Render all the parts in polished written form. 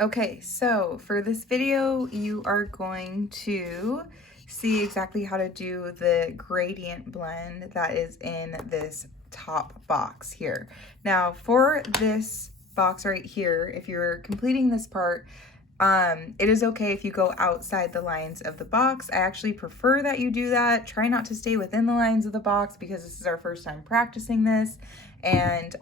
Okay, so for this video, you are going to see exactly how to do the gradient blend that is in this top box here. Now, for this box right here, if you're completing this part, it is okay if you go outside the lines of the box. I actually prefer that you do that. Try not to stay within the lines of the box because this is our first time practicing this, and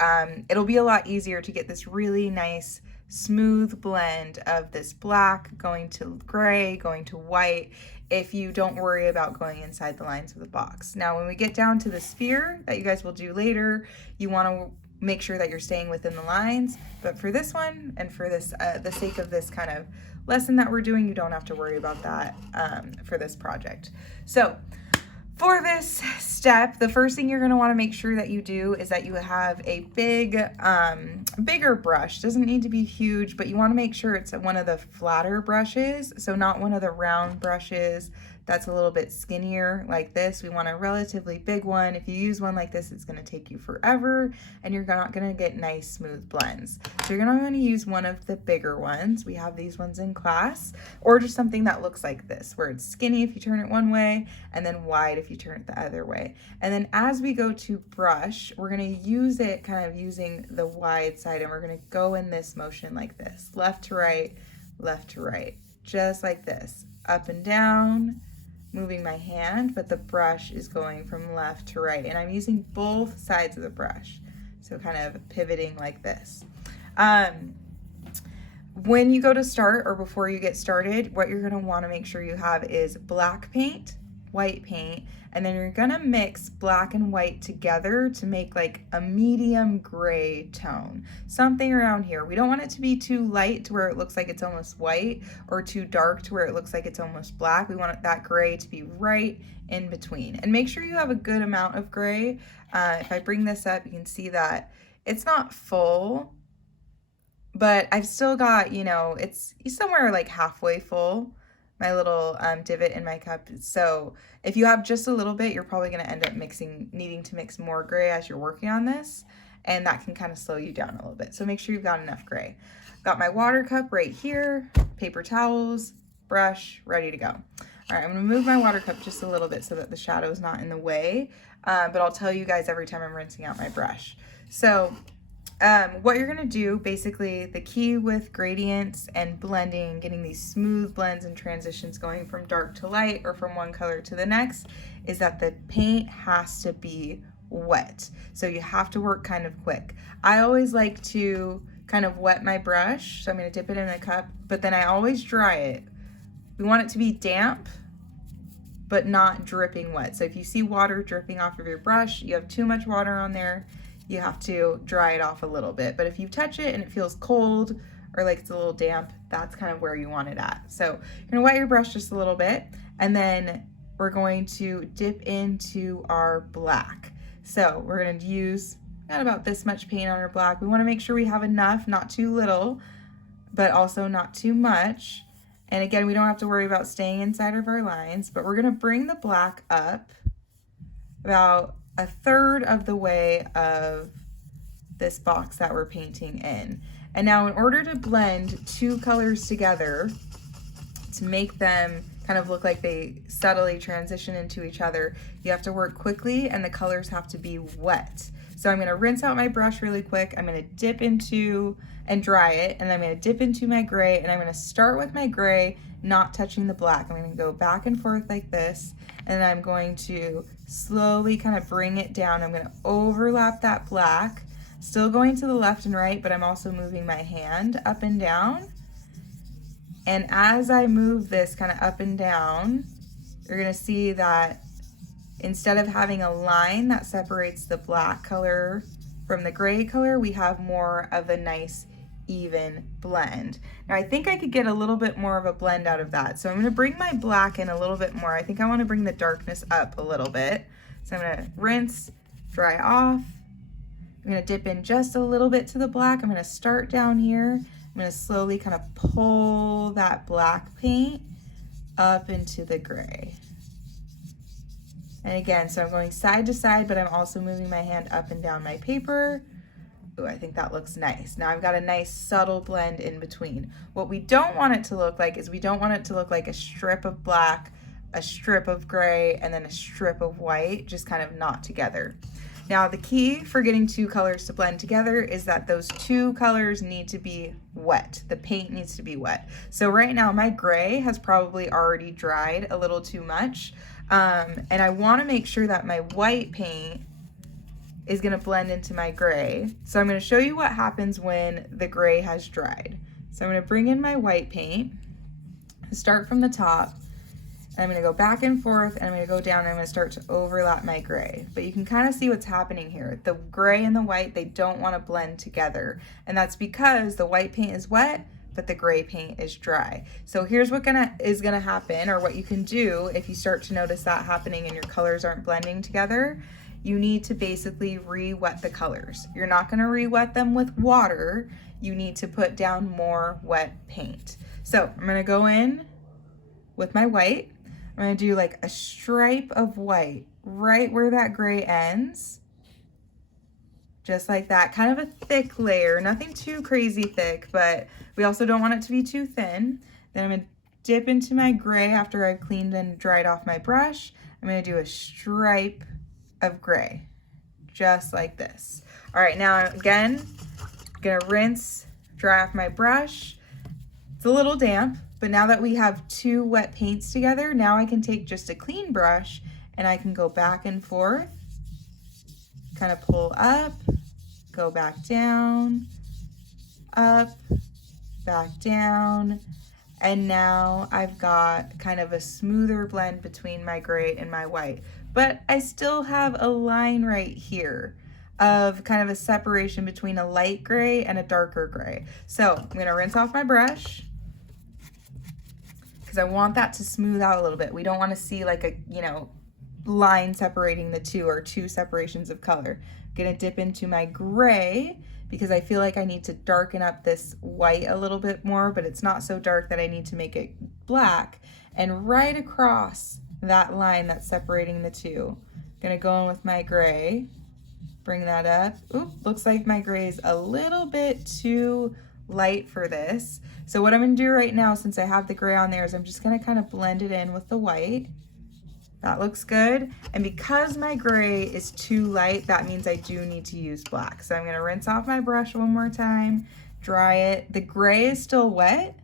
it'll be a lot easier to get this really nice smooth blend of this black going to gray, going to white, if you don't worry about going inside the lines of the box. Now, when we get down to the sphere that you guys will do later, you want to make sure that you're staying within the lines. But for this one, and for this, the sake of this kind of lesson that we're doing, you don't have to worry about that for this project. So for this step, the first thing you're going to want to make sure that you do is that you have a bigger brush. Doesn't need to be huge, but you want to make sure it's one of the flatter brushes, so not one of the round brushes that's a little bit skinnier like this. We want a relatively big one. If you use one like this, it's going to take you forever and you're not going to get nice smooth blends. So you're going to want to use one of the bigger ones. We have these ones in class, or just something that looks like this, where it's skinny if you turn it one way and then wide if you turn it the other way. And then as we go to brush, we're going to use it kind of using the wide side, and we're going to go in this motion like this, left to right, just like this, up and down, moving my hand, but the brush is going from left to right, and I'm using both sides of the brush, so kind of pivoting like this. When you go to start, or before you get started, what you're going to want to make sure you have is black paint, white paint, and then you're going to mix black and white together to make like a medium gray tone, something around here. We don't want it to be too light to where it looks like it's almost white, or too dark to where it looks like it's almost black. We want that gray to be right in between, and make sure you have a good amount of gray. If I bring this up, you can see that it's not full, but I've still got, it's somewhere like halfway full, my little divot in my cup. So if you have just a little bit, you're probably going to end up needing to mix more gray as you're working on this, and that can kind of slow you down a little bit. So make sure you've got enough gray. Got my water cup right here, paper towels, brush, ready to go. All right, I'm going to move my water cup just a little bit so that the shadow is not in the way, but I'll tell you guys every time I'm rinsing out my brush. So what you're gonna do, basically, the key with gradients and blending, getting these smooth blends and transitions going from dark to light or from one color to the next, is that the paint has to be wet. So you have to work kind of quick. I always like to kind of wet my brush, so I'm gonna dip it in a cup, but then I always dry it. We want it to be damp, but not dripping wet. So if you see water dripping off of your brush, you have too much water on there, you have to dry it off a little bit. But if you touch it and it feels cold or like it's a little damp, that's kind of where you want it at. So you're gonna wet your brush just a little bit, and then we're going to dip into our black. So we're gonna use about this much paint on our black. We wanna make sure we have enough, not too little, but also not too much. And again, we don't have to worry about staying inside of our lines, but we're gonna bring the black up about a third of the way of this box that we're painting in. And now, in order to blend two colors together to make them kind of look like they subtly transition into each other, you have to work quickly and the colors have to be wet. So I'm gonna rinse out my brush really quick. I'm gonna dip into and dry it, and then I'm gonna dip into my gray, and I'm gonna start with my gray, not touching the black. I'm gonna go back and forth like this, and I'm going to slowly kind of bring it down. I'm gonna overlap that black, still going to the left and right, but I'm also moving my hand up and down. And as I move this kind of up and down, you're gonna see that instead of having a line that separates the black color from the gray color, we have more of a nice even blend. Now I think I could get a little bit more of a blend out of that. So I'm gonna bring my black in a little bit more. I think I wanna bring the darkness up a little bit. So I'm gonna rinse, dry off. I'm gonna dip in just a little bit to the black. I'm gonna start down here. I'm gonna slowly kind of pull that black paint up into the gray. And again, so I'm going side to side, but I'm also moving my hand up and down my paper. Ooh, I think that looks nice. Now I've got a nice subtle blend in between. What we don't want it to look like is we don't want it to look like a strip of black, a strip of gray, and then a strip of white, just kind of not together. Now the key for getting two colors to blend together is that those two colors need to be wet. The paint needs to be wet. So right now my gray has probably already dried a little too much. And I want to make sure that my white paint is going to blend into my gray. So I'm going to show you what happens when the gray has dried. So I'm going to bring in my white paint, start from the top, and I'm going to go back and forth, and I'm going to go down, and I'm going to start to overlap my gray. But you can kind of see what's happening here. The gray and the white, they don't want to blend together. And that's because the white paint is wet, but the gray paint is dry. So here's what is gonna happen, or what you can do if you start to notice that happening and your colors aren't blending together. You need to basically re-wet the colors. You're not gonna re-wet them with water. You need to put down more wet paint. So I'm gonna go in with my white. I'm gonna do like a stripe of white right where that gray ends. Just like that, kind of a thick layer, nothing too crazy thick, but we also don't want it to be too thin. Then I'm gonna dip into my gray after I've cleaned and dried off my brush. I'm gonna do a stripe of gray, just like this. All right, now again, I'm gonna rinse, dry off my brush. It's a little damp, but now that we have two wet paints together, now I can take just a clean brush and I can go back and forth, kind of pull up, go back down, up, back down, and now I've got kind of a smoother blend between my gray and my white. But I still have a line right here of kind of a separation between a light gray and a darker gray. So I'm gonna rinse off my brush because I want that to smooth out a little bit. We don't want to see like a, line separating the two, or two separations of color. I'm gonna dip into my gray because I feel like I need to darken up this white a little bit more, but it's not so dark that I need to make it black. And right across that line that's separating the two, I'm gonna go in with my gray, bring that up. Oop, looks like my gray is a little bit too light for this. So what I'm gonna do right now, since I have the gray on there, is I'm just gonna kind of blend it in with the white. That looks good. And because my gray is too light, that means I do need to use black. So I'm gonna rinse off my brush one more time, dry it. The gray is still wet,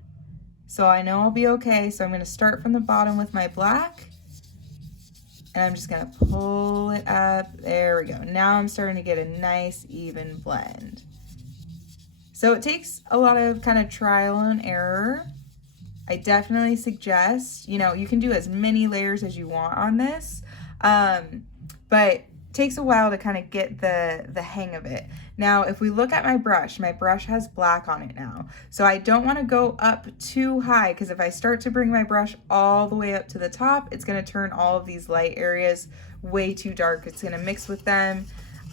so I know I'll be okay. So I'm gonna start from the bottom with my black, and I'm just gonna pull it up. There we go. Now I'm starting to get a nice even blend. So it takes a lot of kind of trial and error. I definitely suggest, you can do as many layers as you want on this, but it takes a while to kind of get the hang of it. Now, if we look at my brush has black on it now. So I don't want to go up too high, because if I start to bring my brush all the way up to the top, it's going to turn all of these light areas way too dark. It's going to mix with them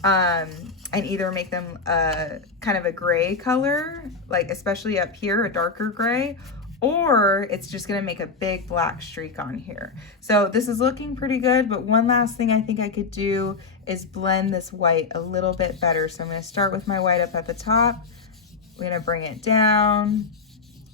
and either make them kind of a gray color, like especially up here, a darker gray, or it's just gonna make a big black streak on here. So this is looking pretty good, but one last thing I think I could do is blend this white a little bit better. So I'm gonna start with my white up at the top. We're gonna bring it down.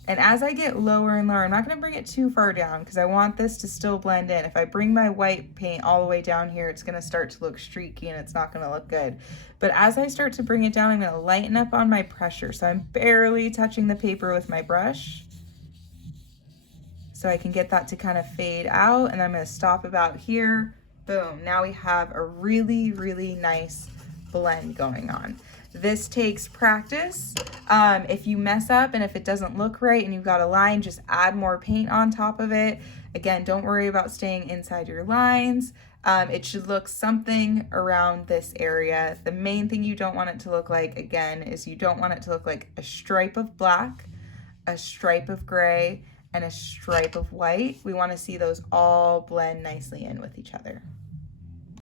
And as I get lower and lower, I'm not gonna bring it too far down because I want this to still blend in. If I bring my white paint all the way down here, it's gonna start to look streaky and it's not gonna look good. But as I start to bring it down, I'm gonna lighten up on my pressure. So I'm barely touching the paper with my brush, so I can get that to kind of fade out, and I'm gonna stop about here. Boom, now we have a really, really nice blend going on. This takes practice. If you mess up and if it doesn't look right and you've got a line, just add more paint on top of it. Again, don't worry about staying inside your lines. It should look something around this area. The main thing you don't want it to look like, again, is you don't want it to look like a stripe of black, a stripe of gray, and a stripe of white. We want to see those all blend nicely in with each other.